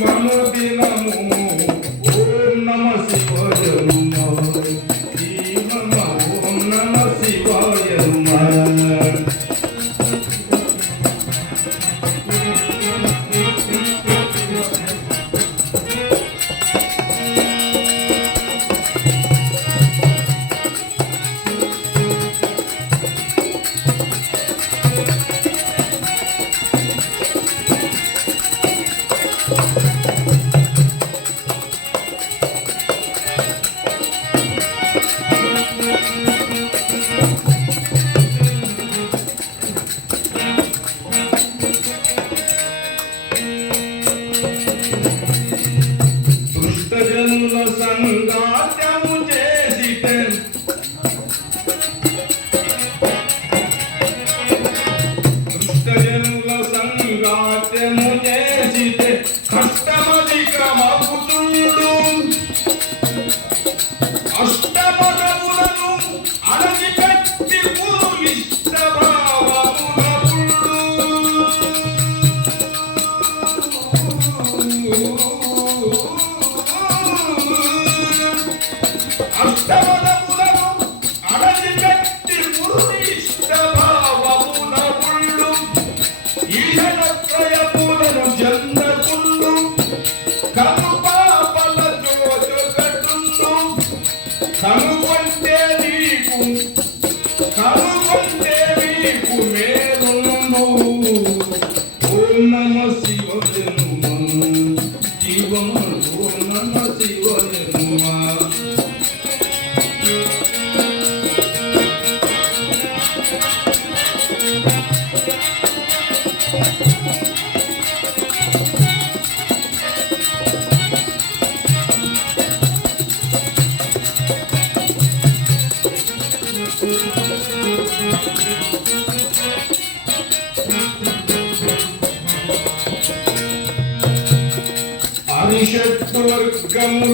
মানো দিলাম Hasta అనిషత్వర్గము